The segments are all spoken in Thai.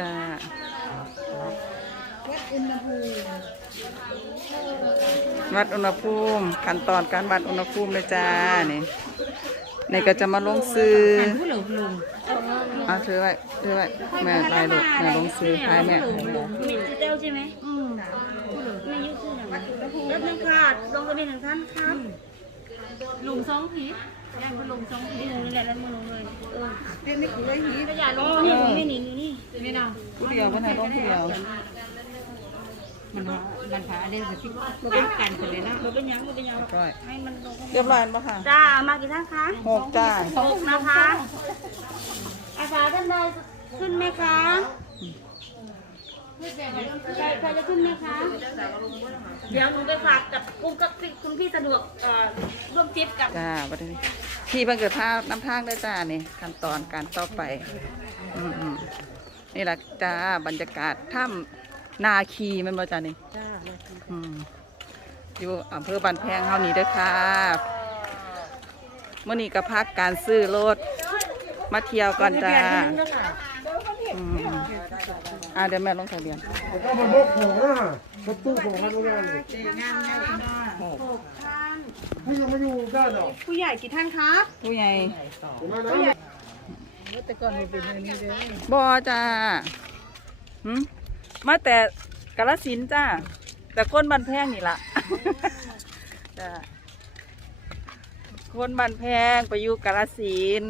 จ้าวัดอุณหภูมิวัดอุณหภูมิขั้นตอนการวัดอุณหภูมิเลยจ้านี่นี่ก็จะมาลงซื้อผู้หลงลุงเอาถือไว้ถือไว้แม่ไปลูกแม่ลงซื้อให้แม่มีจีเต้วใช่ไหมอืมไม่ยุ่งคือหนังรถหนึ่งค่ะลงทะเบียนหนึ่งท่านครับลุงสองผี ยายคุณลุงสองผีนี่ลงนี่แหละแล้วมึงลงเลยเออเรียนไม่กี่เลยหีก็อย่าลงนี่ไม่หนีอยู่นี่นี่นะผู้เดียวเพิ่นให้ลงผู้เดียวมันพามันพาเรื่องสิมันเป็นกันคนเลยนะมันเป็นยังมันเป็นยังให้มันลงเรียบร้อยปะค่ะจ้ามากี่ท่านคะหกจ้าหกนะคะอาสาท่านใดขึ้นไหมคะ ใครใครจะขึ้นไหมคะ เดี๋ยวหนูไปฝากกับคุณก็คุณพี่สะดวกเอ่อร่วมทริปกับจ้าบัดนี้ที่เพิ่นเกิดท่าน้ำทางได้จ้านี่ขั้นตอนการต่อไปอืมๆนี่แหละจ้าบรรยากาศถ้ำนาคีแมันบ่จ้านี่จ้าอืมอยู่อำเภอบันแพงเฮานี้เด้อค่ะเมื่อนี้ก็พักการซื้อรถมาเที่ยวก่อนจ้าอืม อ่าเดี๋ยวแม่ลงทะเบียนก็มันบกของอะประตูของมันงานเลยงานงานให้ยังไม่อยู่ด้านหรอผู้ใหญ่กี่ท่านครับผู้ใหญ่ผมว่านะแต่ก่อนมันเป็นอย่างนี้เลยบอจ้าหึมาแต่กาลสินธุ์จ้า แต่คนบันแพงนี่ล่ะจ้าคนบันแพงไปอยู่กาลสิน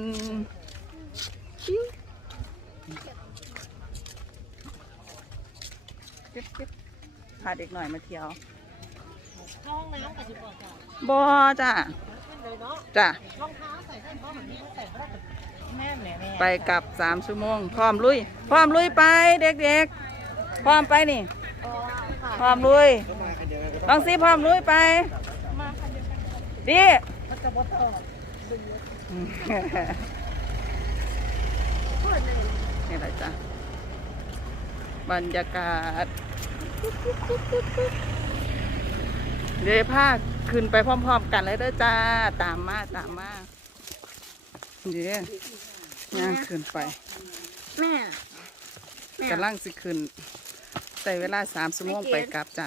ธุ์ชิวปิ๊บปิ๊บพาเด็กหน่อยมาเที่ยวห้องน้ำกับจิบอกก่อนบอจ้าเลยเนาะจ้ารองเท้าใส่ท่านพ่อแบบนี้ใส่ก็ได้แม่แม่แม่ไปกลับสามชั่วโมง พร้อมลุย พร้อมลุยไปเด็กๆ พร้อมไปนี่ พร้อมลุยลองสิพร้อมลุยไปดีมันจะบ่ต่อนี่แหละจ้ะบรรยากาศ เดี๋ยวพาขึ้นไปพร้อมๆกันเลยเด้อจ้า ตามมาตามมาเดี๋ยวย่างขึ้นไปแม่กำลังสิขึ้นใส่เวลาสามชั่วโมงไปกลับจ้ะ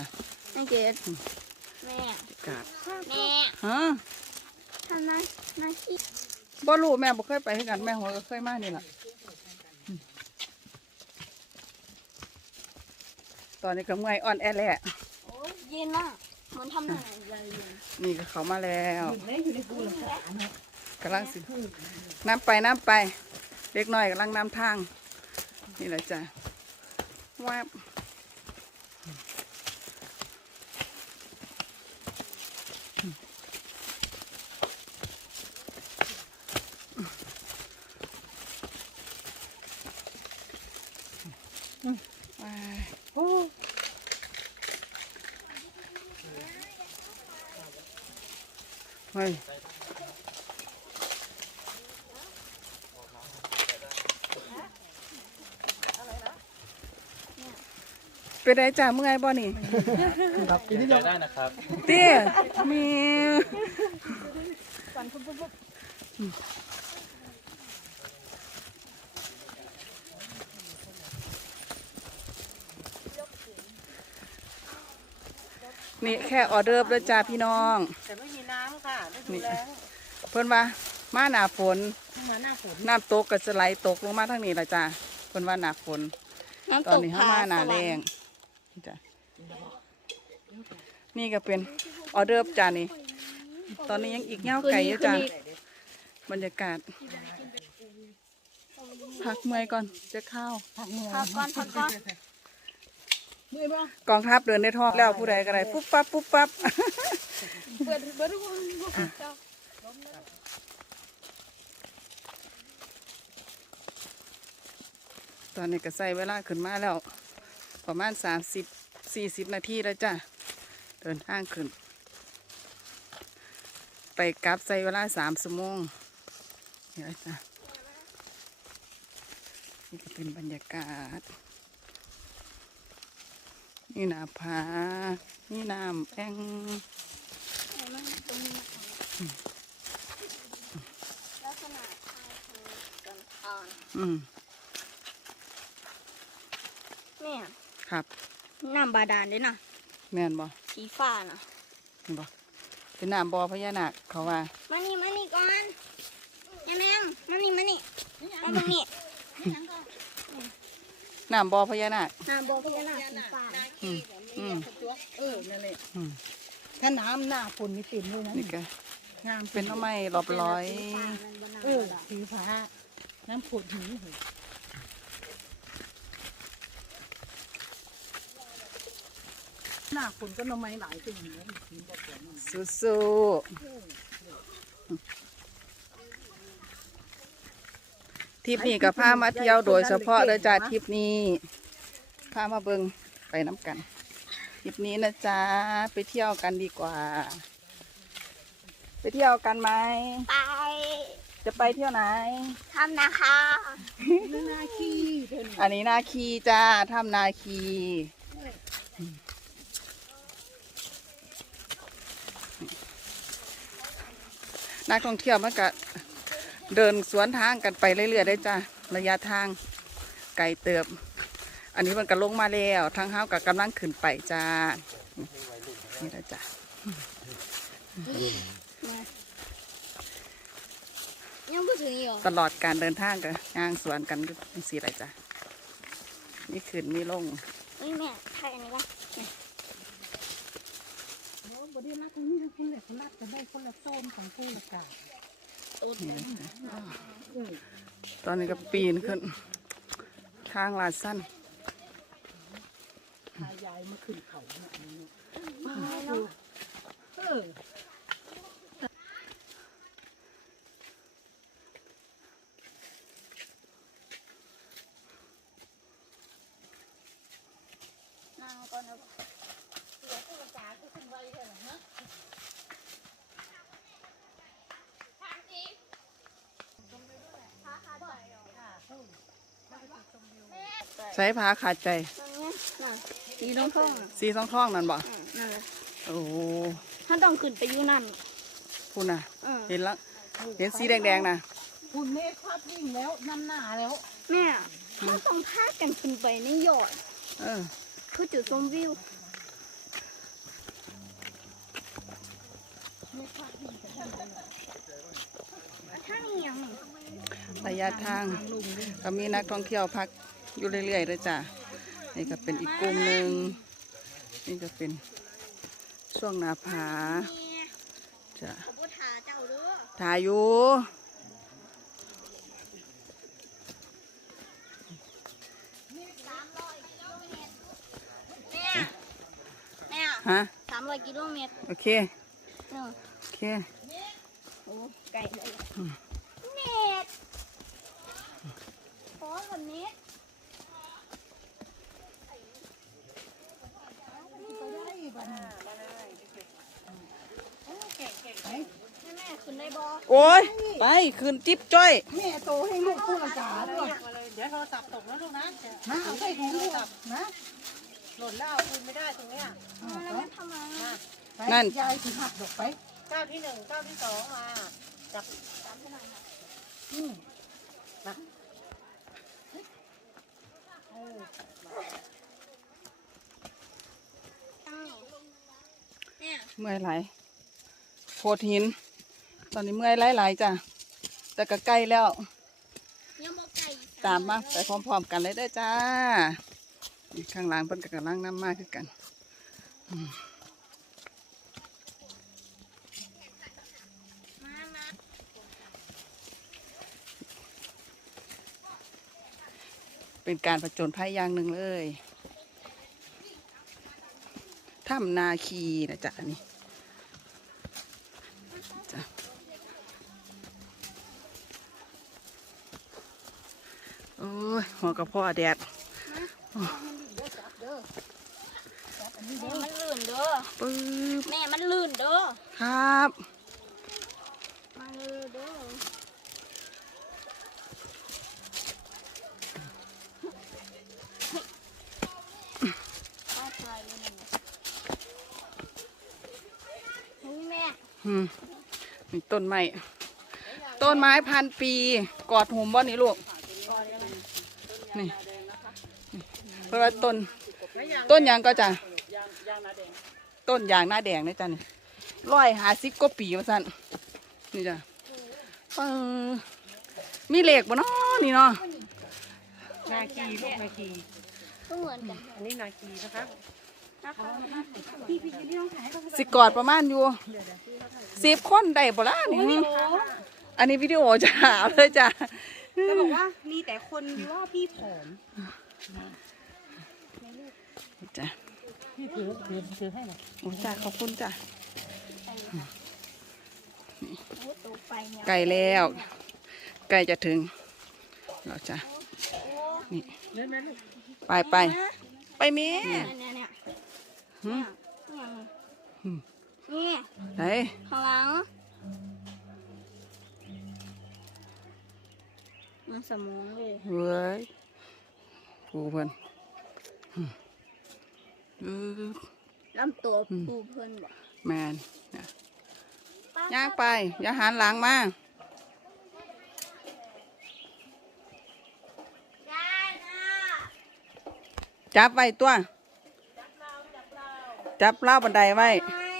แม่เกดแม่บรรยากาศแม่ฮะทำนานาที่บ่รู้แม่บ่เคยไปให้กันแม่หัวก็เคยมานี่แหละอืม ตอนนี้ก็เมื่อยอ่อนแอแหละโอ้เย็นมากมันทำยังไงเลยนี่ก็เขามาแล้วเลยอยู่ในกูหลังคากำลังสิน้ำไปน้ำไปเด็กน้อยกำลังนำทาง นี่แหละจ้ะวาบ เฮ้ยเป็นไรจ้าเมื่อยบ่นี่ดับกินดีจเดียได้นะครับเตี้ยมีนี่แค่ออเดอร์แล้วจ้าพี่น้องแต่ไม่ น้ำค่ะได้ดูนี่แล้วเพิ่นว่ามาหนาฝนเหมือนหน้าฝนน้ำตกก็จะไหลตกลงมาทางนี้ละจ้าเพิ่นว่าหนาฝนน้ำตตอนกนี้ผาเข้ามาหนาสแรวรรงค์จ้ะนี่ก็เป็นออเดอร์จ้านี่ตอนนี้ยังอีกเง่าไก่อยู่จ้าบรรยากาศพักเมื่อยก่อนจะเข้าวพักก่อนพักก่อนกองทัพเดินในท้องแล้วผู้ใดก็ได้ปุ๊บปั๊บปุ๊บปั๊บ เปิดเปิดทุกคนตอนนี้ก็ใส่เวลาขึ้นมาแล้ว ประมาณสามสิบสี่สิบนาทีแล้วจ้ะ เดินทางขึ้น ไปกลับใส่เวลาสามชั่วโมงนี่แหละจ้ะ นี่ก็เป็นบรรยากาศ นี่นาผานี่น้ำแอ่ง ลักษณะทางคื อกันทางอืมแม่ครับน้ำบาดาลเด้น่ะแม่นบ่สีฟ้าน่ะเห็นบ่เป็นน้ำบ่อพญานาคเขาว่า มานี่มานี่ก่อนยายแมงมานี่มานี่มาตรงนี้น้ำบ่อพญานาคน้ำบ่อพญานาคสีฟ้าอืมอืมเออนั่นแหละอืมถ้าน้ำหน้าฝนนี่เต็มเลยนะนี่ก็งามเป็นต้นไม้รอบร้อย เออสีฟ้า น้ำฝนหิวหน้าฝนก็หน้ำไม้หลายตัวอยู่แล้วสีแบบนี้สู้ๆทริปนี้กับพามาเที่ยวโดยเฉพาะเลยจ้าทริปนี้พามาเบิงไปน้ำกันทริปนี้นะจ๊ะไปเที่ยวกันดีกว่า ไปเที่ยวกันไหม ไป จะไปเที่ยวไหน ทำนะคะหน้าขี้เดินอันนี้นาคีจ้าถ้ำนาคี นักท่องเที่ยวมันก็เดินสวนทางกันไปเรื่อยๆได้จ้าระยะทางไกลเติบ อันนี้มันก็ลงมาแล้วทางเฮากับกำลังขึ้นไปจ้านี่นะจ้า ยังไม่ถึงอีกเหรอตลอดการเดินทางกันงางสวนกันก็สีอะไรจ้านี่ขึ้นมีลงนี่แม่ถ่ายอันนี้ก่อนโอ้บได้รักตรงนี้คนละคนละจะได้คนละต้นของผู้ละกานี่นะจ๊ะตอนนี้ก็ปีนขึ้น ทางลาดสั้นพายายมาขึ้นเขาเนี่ยอันนี้เออ นั่งก่อนนะ ใช้ผ้าขาดใจตรงนี้น่ะสีทองทองๆน่ะสีทองทองๆนั่นบ่อืมนั่นแหละโอ้ถ้าต้องขึ้นไปอยู่นั่นพูดน่ะอืมเห็นแล้วเห็นสีแดงๆน่ะคุณเมฆภาพวิ่งแล้วน้ำหน้าแล้ว แม่ถ้าต้องพากันขึ้นไปในยอด เออ คือจุดชมวิวถ้ามีอย่างนี้ระยะทางก็มีนักท่องเที่ยวพัก อยู่เรื่อยๆเลยจ้ะนี่ก็เป็นอีกกลุ่มหนึ่งนี่ก็เป็นช่วงหนาผาเนี่ยจ้ะขบุทาเจ้าเด้อถ่ายอยู่สามร้อยกิโลเมตรแม่แม่ฮะสามร้อยกิโลเมตรโอเคเออโอเคโอ้ไกลเลยเมตรขอกับเมตรแม่แม่ ขึ้นได้บ่โอ้ยไปคืนจิ๊บจ้อยแม่โตให้ลูกผู้ละกาด้วยเดี๋ยวโทรศัพท์ตกแล้วลูกนะนะเอาใส่ถุงลูกนะหล่นแล้วคืนไม่ได้ตรงเนี้ยแล้วมันทำไมไปยายถึงหักดอกไปเก้าที่หนึ่งเก้าที่สองมาจับอืมเนี่ยเมื่อยไหลายโพดหิน ตอนนี้เมื่อยหลายๆจ้ะแต่ก็ใกล้แล้ว ตามมาไปพร้อมๆกันเลยได้จ้า ข้างหล่างเพิ่นก็กำลังน้ำมากคือกันเป็นการผจญภัยอย่างหนึ่งเลยถ้ำนาคีนะจ๊ะอันนี่จ้ะโอ้ย หัวกระเพาะแดดแม่มันลื่นเด้อปึ๊บแม่มันลื่นเด้อครับมาเลยเด้อปลาไทยนี่นะเฮ้ยแม่อืมนี่ต้นไม้ต้นไม้พันปี กอดหุ่มบ่นี่ลูก นี่นี่ราะว่าต้นต้นหยางก็จะต้นยางหน้าแดงนะจ๊ะนี่ร้อยหาสิบกว่าปีมาสั่นนี่จ้ะเออมีเหล็กบ่เนาะนี่เนาะนาคีลูกนาคีก็เหมือนกันอันนี้นาคีนะคะพี่พี่จะไม่ต้องถ่ายสิกอดประมาณอยู่สิบคนได้บ่ล่ะนี่อันนี้วิดีโอจ้ะเอาเลยจ้ะ จะบอกว่ามีแต่คนว่าพี่ผอมจ้ะพี่ถือถือถือให้หน่อยโอ้จ้ะขอบคุณจ้ะโอ้ตกไปเนี่ยไก่แล้ว ไก่จะถึงแล้วจ้ะนี่เล่นไหมลูกไปไปไปเมเนี่ยเนี่ยเนี่ยหึนี่ไหนข้างหลัง มันสมองเลยเว้ยปูเพิ่นหึอือลำตัวปูเพิ่นบอกแมนเนี่ยย่างไปอย่าหันหลังมาได้นะจับไว้ตัว จับเล่าวบันไดไว้ไม่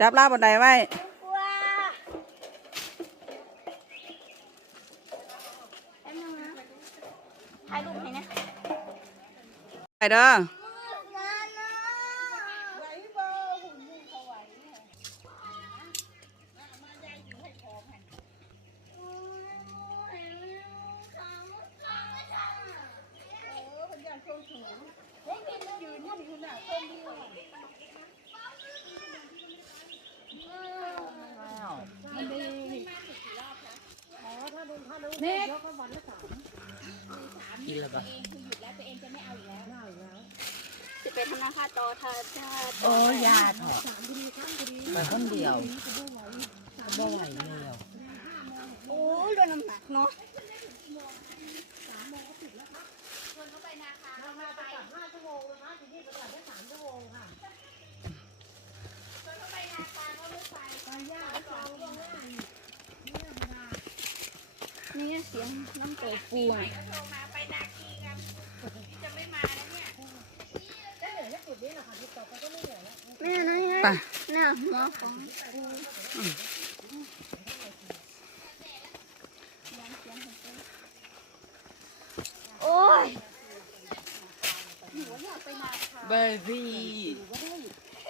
จับเล่าวบันไดไว้ กลัวแป๊บนึงนะถ่ายรูปให้นะ ไปเด้อ นานะ จะไปธนาคารต่อถ้าถ้าโอ้ยาเถอะไปคนเดียวบ่ไหวแล้วโอ้ยโดนน้ำหนักเนาะนี่เสียงน้ำตกปูอะแม่นั่น ไงไปน่ะหัวของโอ้ยเบบี้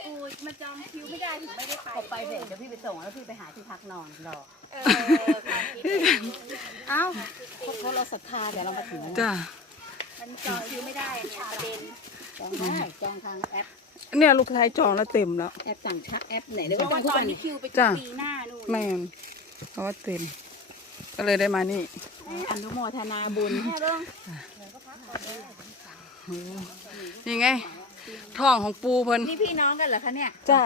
ปูมาจองคิวไม่ได้ถึงไม่ได้ไปพอไปเสร็จเดี๋ยวพี่ไปส่งแล้วพี่ไปหาที่พักนอนรอเออความคิดเอ้าเพราะเราศรัทธาเดี๋ยวเรามาถึงจ้ะมันจองคิวไม่ได้เนี่ยประเด็นจองได้จองทางแอป เนี่ยลูกชายจองแล้วเต็มแล้ว แอปสั่งชักแอปไหนเดี๋ยวเพราะจอว่างทุตกอนวันนี้คิวไปจ้ะปีหน้านู่นแม่นเพราะว่าเต็ม ก็เลยได้มานี่อนุโมทนาบุญแม่เบิ้งนี่ไงท้องของปูเพิ่นนี่พี่น้องกันเหรอคะเนี่ยจ้า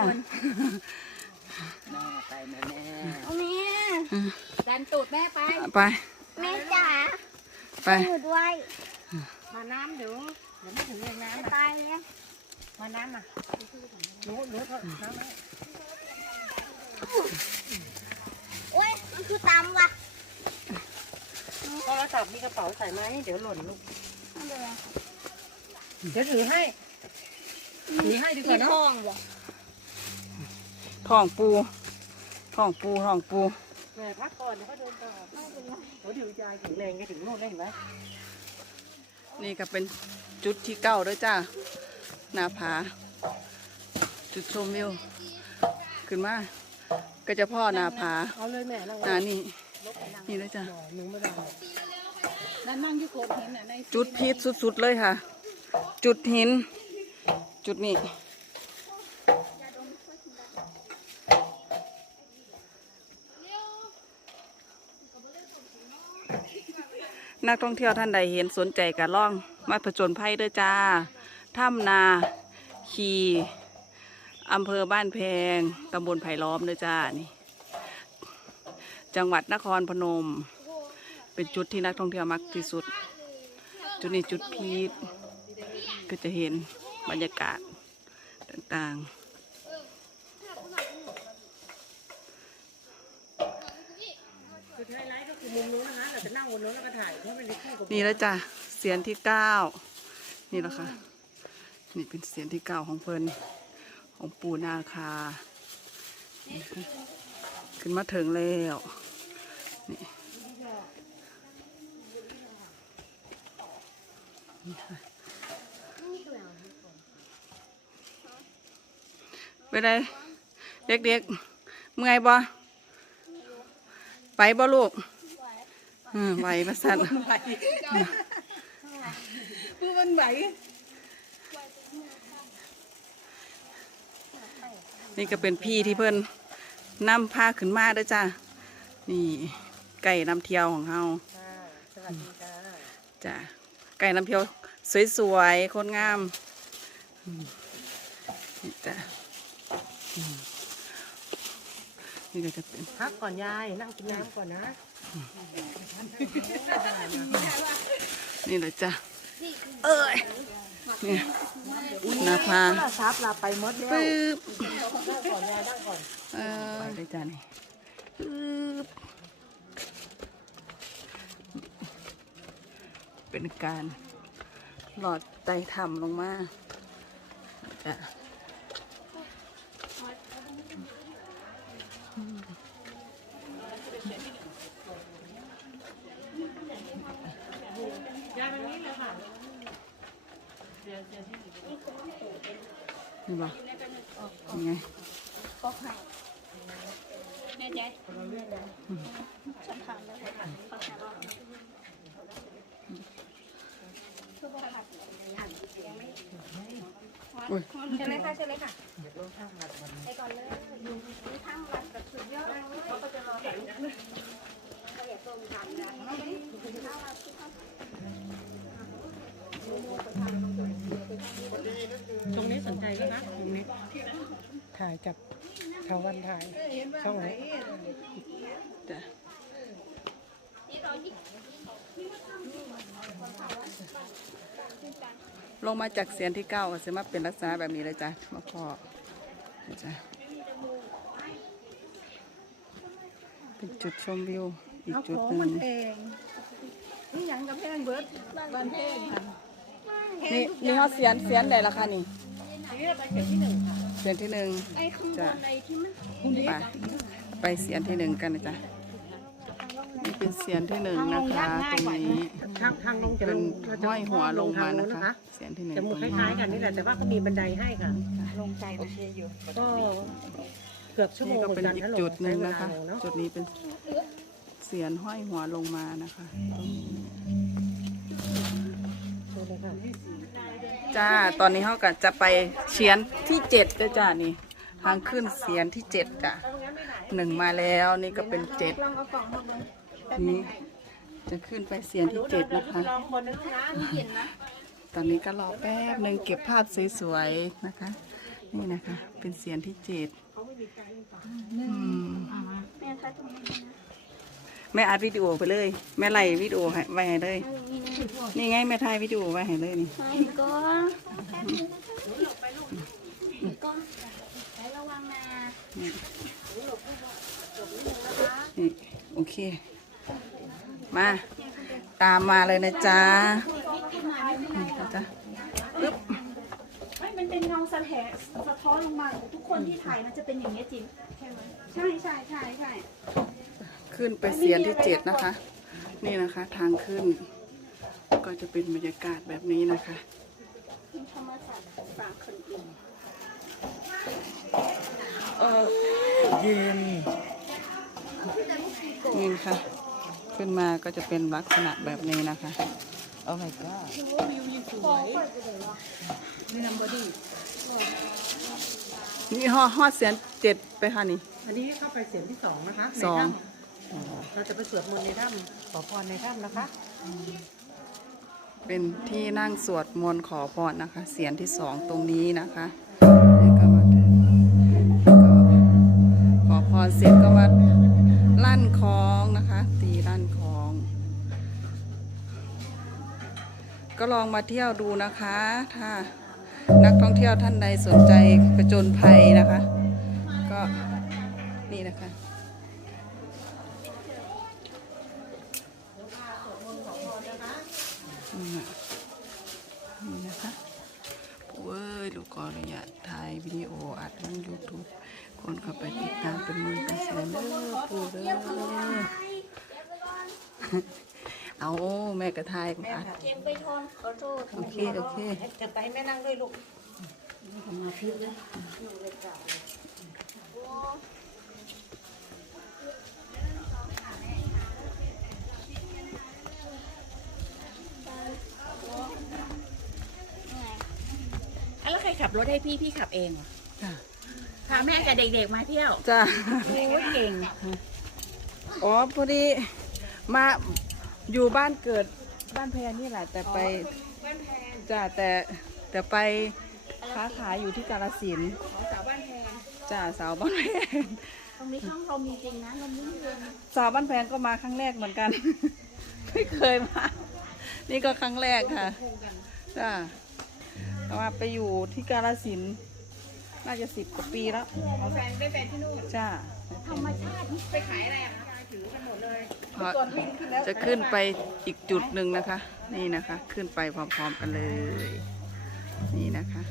แม่ไปแม่แม่เอาแม่ดันตูดแม่ไป ไปแม่จ๋าไปอยู่ด้วยมาน้ำเดี๋ยวเดี๋ยวไม่ถึงเรียนน้ำจะอะตายเนี่ย มาน้ำอะหนูหนูเขาน้ำไหมโอ้ยมันคือตำว่ะโทรศัพท์มีกระเป๋าใส่ไหมเดี๋ยวหล่นลูกไม่เป็นไรเดี๋ยวถือให้ ถือให้ดีกมีว่าเนาะท้องว่ะท้องปูท้องปูท้องปู แม่พักก่อนเดี๋ยวเขาเดินต่อไม่เป็นไรโอ้ถือยายแข็งแรงแกถึงโน่นได้เห็นไหมนี่ก็เป็นจุดที่เก้าด้วยจ้า หน้าผาจุดชมวิวขึ้นมาก็จะพ่อหน้าผาเอาเลยแม่นั่งหน้านี่นี่เลยจ้ะหนูไม่ได้นั่นนั่งอยู่โขดหินน่ะในจุดพีชสุดๆเลยค่ะ จุดหิน จุดนี้นักท่องเที่ยวท่านใดเห็นสนใจก็ล่อง มาผจญภัยเด้อจ้า ถ้ำนาคีอำเภอบ้านแพงตำบลไผ่ล้อมเด้อจ้านี่ จังหวัดนครพนม เป็นจุดที่นักท่องเที่ยวมักที่สุด จุดนี้จุดพีชก็จะเห็นบรรยากาศต่างจุดไฮไลท์ก็คือมุมนู้นะจ้าเพราะเป็นคู่กับๆนี่แล้วจ้ะเสียนที่เก้านี่แหละค่ะ นี่เป็นเสียงที่เก่าของเพิ่นของปูนาคานี่ค่ะขึ้นมาถึงแล้วนี่นี่ค่ะไปได้เด็กๆ เมื่อยบ่ไปบ่ลูกอืมไหวประสันคือมันไหว นี่ก็เป็นพี่ที่เพิ่นนำพาขึ้นมาเด้อจ้านี่ไก่น้ำเที่ยวของเฮาสวัสดีค่ะจ้ะไก่น้ำเที่ยวสวยๆคนงามอืมนี่จ้ะอืมนี่ก็จะเป็นพักก่อนยายนั่งกินน้ำก่อนนะนี่เลยจ้ะเอ้ยเนี่ย นาพาซับลาไปหมดแล้วปึ๊บนั่งก่อนยายนั่งก่อนเออได้จ้ะนี่ปึ๊บเป็นการหลอดไตทำลงมาจ้ะ นี่บ่ยังไงแม่ใจฉันถามแล้วขอถาว่าอุ้ยเชิญเลยค่ะเชิญเลยค่ะไปก่อนเลยมีทั้งวันแบบสุดยอดเขาก็จะรอแบบเขาอยากตรงกันนะข้าวที่เขา ตรงนี้สนใจไหมคะตรงนี้ ถ่ายกับชาววันถ่ายช่องไหนจ้ะลงมาจากเสียนที่เก้าก็จะมาเป็นลักษณะแบบนี้เลยจ้ะมาพอนี่จ้ะเป็นจุดชมวิวอีกจุดหนึ่งนี่ยังกับแพงเบิร์ดบ้านแพงค่ะนี่นี่เขาเสียนเสียนใดละคะนี่นี่ไปเข็มที่หนึ่งค่ะเสียนที่หนึ่งไอ้ข้างบจ้ะนไอ้ที่มันไปไปเสียนที่หนึ่งกันนะจ๊ะนี่เป็นเสียนที่หนึ่งนะคะตรงนี้ทางทางลงจะเป็นเราจะห้อยหัวลงมาทนะงคะเสียนที่หนึ่งจะตมุรกงคนี้ล้ายๆกันนี่แหละแต่ว่าเขามีบันไดให้ค่ะ ลงใจโอเคอยู่ก็เกือบชั่วโมนี่งก็เหมืเป็อนนกันอีกถ้าลงจุดหนึ่งใช้เวนะลาคะลงเนาะจุดนี้เป็นเสียนห้อยหัวลงมานะคะตรงนี้ดูเลยค่ะ จ้า ตอนนี้เขาก็จะไปเชียนที่เจ็ดด้วยจ้านี่ ทางขึ้นเสียนที่เจ็ดจ้ะหนึ่งมาแล้วนี่ก็เป็นเจ็ดนี่จะขึ้นไปเสียนที่เจ็ดนะคะ ตอนนี้ก็รอแป๊บหนึ่งเก็บภาพสวยๆนะคะ นี่นะคะ เป็นเสียงที่เจ็ดอืม แม่อัดวิดีโอไปเลย แม่ไล่วิดีโอให้ไว้ให้เลย นี่ไงแม่ถ่ายวิดีโอไว้ให้เลยนี่ไปก่อนแป๊บนึงนะคะก่อนไประวังนะนี่โอเค มา ตามมาเลยนะจ๊ะนี่จ๊ะปึ๊บไม่มันเป็นเงาสะแทกสะท้อนลงมาทุกคนที่ถ่ายมันจะเป็นอย่างนี้จริงใช่ไหมใช่ใช่ใช่ใช่ ขึ้นไปเสียงที่เจ็ดนะคะ นี่นะคะทางขึ้น ก็จะเป็นบรรยากาศแบบนี้นะคะธรรมศาสตร์ฝากคนอื่นนี่นะคะขึ้นมาก็จะเป็นลักษณะแบบนี้นะคะโอ้ my god นี่ฮอดฮอดเสียงเจ็ดไปค่ะนี่ อันนี้เข้าไปเสียงที่สองนะคะในสอง ถ้ำ เราจะไปสวดมนต์ในถ้ำขอพรในถ้ำนะคะ เป็นที่นั่งสวดมนต์ขอพรนะคะ เสียงที่สองตรงนี้นะคะแล้วก็มาถึงก็ขอพรเสร็จก็มาลั่นคล้องนะคะ ตีลั่นคล้อง ก็ลองมาเที่ยวดูนะคะ ถ้านักท่องเที่ยวท่านใดสนใจกระโจนภัยนะคะ ก็นี่นะคะอืมนี่นะคะ เข้าไปติดตามเป็นมือเป็นแสนเด้อปูเด้อ เอาแม่กระทายก่อนเจ็บไปทนขอโทษโอเคโอเคจะไปแม่นั่งด้วยลูกอะแล้วใครขับรถให้พี่พี่ขับเองเหรอจ้ะพาแม่กับเด็กๆมาเที่ยวจ้าโอ้ยเก่งอ๋อพอดี มาอยู่บ้านเกิดบ้านแพนนี่แหละแต่ไปจ้าแต่แต่ไปค้าขายอยู่ที่กาลสินธุ์ของสาวบ้านแพงจ้าสาวบ้านแพงตรงนี้ช่องเรามีจริงนะเราไม่เรียนสาวบ้านแพงก็มาครั้งแรกเหมือนกัน ไม่เคยมา นี่ก็ครั้งแรกค่ะจ้าแต่ว่าไปอยู่ที่กาลสินธุ์น่าจะสิบกว่าปีแล้ว เอาแฟนได้แฟนที่นู่นจ้าธรรมชาติไปขายอะไรอะคะถือกันหมด เลยจะขึ้นไปอีกจุดหนึ่งนะคะ นี่นะคะ ขึ้นไปพร้อมๆกันเลย นี่นะคะ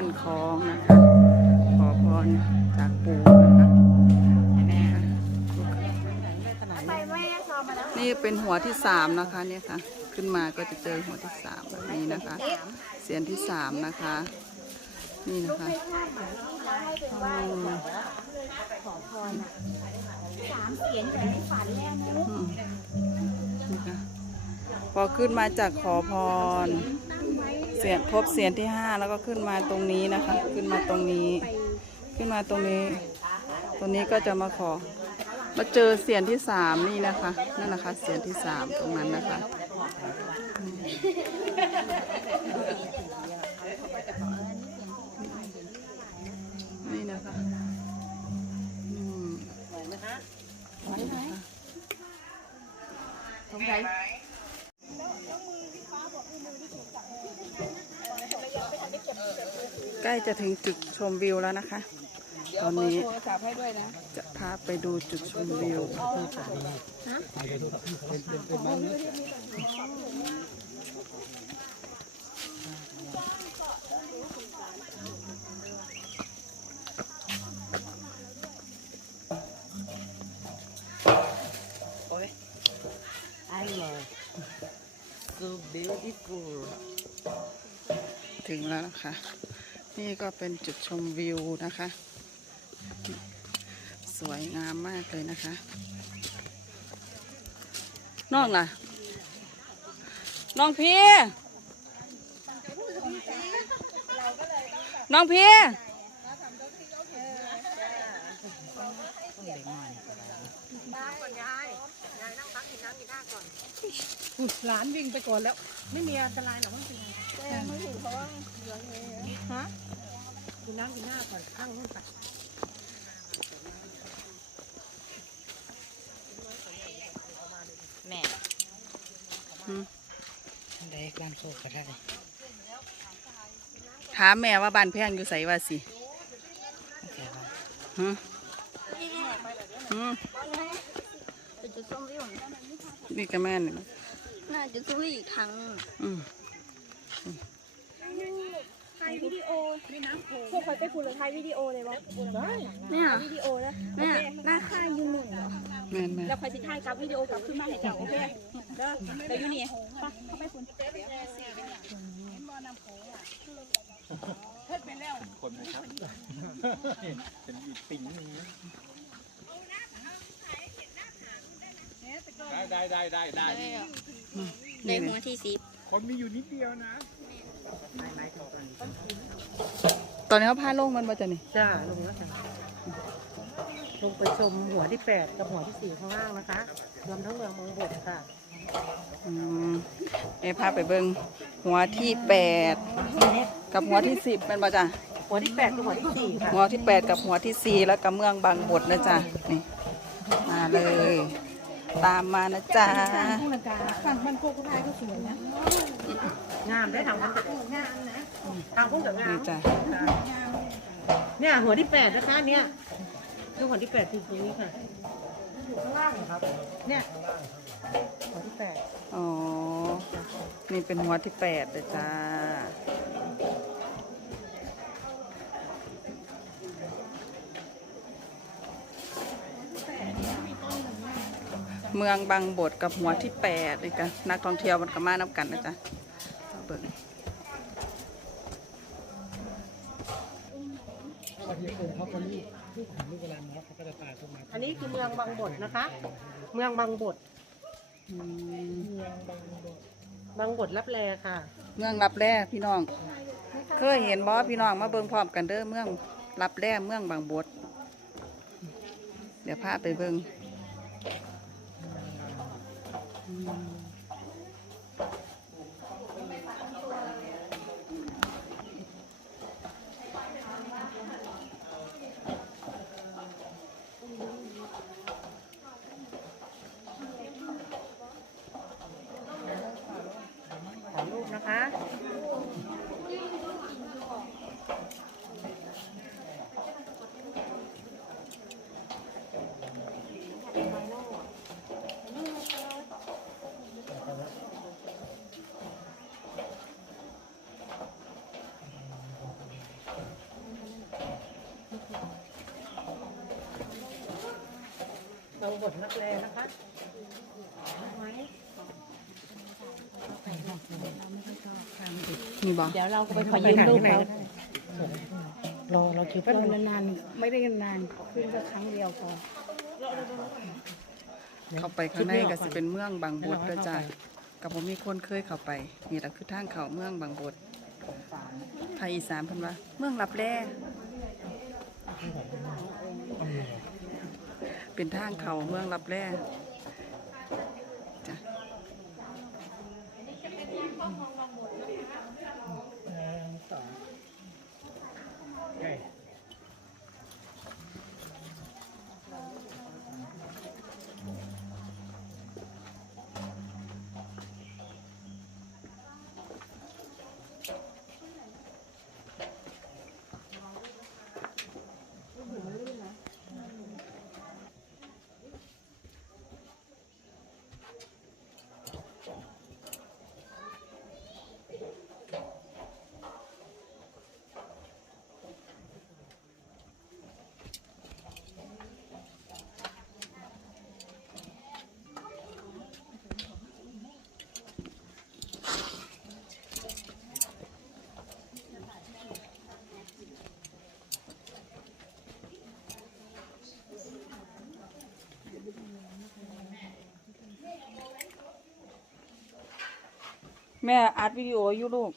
าลั่นคล้องนะคะ ขอพรจากปู่นะคะนี่ค่ะไปแม่ซ้อมมาแล้วนี่เป็นหัวที่สามนะคะเนี่ยค่ะ ขึ้นมาก็จะเจอหัวที่สามแบบนี้นะคะ เสียนที่สามนะคะ นี่นะคะอืมสามเสียงจากที่ฝันแล้วนะอืมนี่ค่ะพอขึ้นมาจากขอพร เสียงพบเสียงที่ห้าแล้วก็ขึ้นมาตรงนี้นะคะ ขึ้นมาตรงนี้ ขึ้นมาตรงนี้ ตรงนี้ก็จะมาขอมาเจอเสียงที่สามนี่นะคะนั่นนะคะเสียงที่สามตรงนั้นนะคะนี่นะคะอืมสงสัย ใกล้จะถึงจุดชมวิวแล้วนะคะ ตอนนี้โทรศัพท์ให้ด้วยนะจะพาไปดูจุดชมวิว so beautiful ถึงแล้วนะคะ นี่ก็เป็นจุดชมวิวนะคะ สวยงามมากเลยนะคะ น้องล่ะ น้องพี่ น้องพี่ หลานวิ่งไปก่อนแล้ว ไม่มีอันตรายหรอกไม่เป็นไรแต่ไม่ถึงเพราะว่าฮะกินน้ำกินหน้าก่อนข้างนู้นไปแม่ได้กลางโซ่ก็ได้ถามแม่ว่าบ้านแพงอยู่ใสว่าสิฮึฮึ จุดชมวิวนี่ก็แม่นี่น่าจะชมวิวอีกครั้งอืมถ่ายวิดีโอพวกคอยไปพูดเลยถ่ายวิดีโอเลยวะเนี่ยวิดีโอแล้วเนี่ยหน้าค่ายืนหนึ่งเหรอแม่นแม่นแล้วคอยสิถ่ายกลับวิดีโอกลับขึ้นมาให้เจ้าโอเคเด้อเดี๋ยวอยู่นี่ไปเข้าไปคุณ ได้ได้ได้ได้ในหัวที่สิบคนมีอยู่นิดเดียวนะตอนนี้เขาพาลงมันมาจากนี่จ้าลงแล้วจ้ะลงไปชมหัวที่แปดกับหัวที่สี่ข้างล่างนะคะรวมทั้งเมืองมองบทค่ะอืมแม่พาไปเบิ่งหัวที่แปดกับหัวที่สิบเป็นมาจ้ะหัวที่แปดกับหัวที่สี่ค่ะหัวที่แปดกับหัวที่สี่แล้วก็เมืองบางบดนะจ๊ะนี่มาเลย ตามมานะจ๊ะข้างนาฬิกาฝั่งบ้านโคกก็ได้ก็สวยนะ งามได้ทางมันงามนะทางพุ่งกับงามนี่จ้ะเนี่ยหัวที่แปดนะคะเนี่ยคือหัวที่แปดคือตรงนี้ค่ะอยู่ข้างล่างครับ เนี่ยหัวที่แปดอ๋อ นี่เป็นหัวที่แปดเลยจ้า เมืองบางบดกับหัวที่แปดเลยกันนักท่องเที่ยวมันก็มานับกันนะจ๊ะเบิ่งบางทีองค์เขาก็รูปรูปหันรูปอะไรมาเขาก็จะตายขึ้นมาอันนี้คือเมืองบางบดนะคะ เมืองบางบดอืมบางบดรับแลค่ะ เมืองรับแร่พี่น้อง เคยเห็นบอพี่น้องมาเบิ่งพร้อมกันเด้อเมืองรับแร่เมืองบางบดเดี๋ยวพาไปเบิ่ง ถ่ บางบทนักแลนะคะนี่บอเดี๋ยวเราก็ไปขอยืมรูปเขารอเราคิวแป๊บเรานึงนานๆไม่ได้นานขึ้นก็ครั้งเดียวพอเข้าไปข้างในก็สิเป็นเมืองบางบดเด้อจ้ะกับผมมีคนเคยเข้าไปนี่แหละคือทางเขาเมืองบางบดไทยอีสานเพิ่นว่า เมืองรับแร่ เป็นทางเขาเมืองรับแร่ แม่อัดวิดีโออยู่ลูก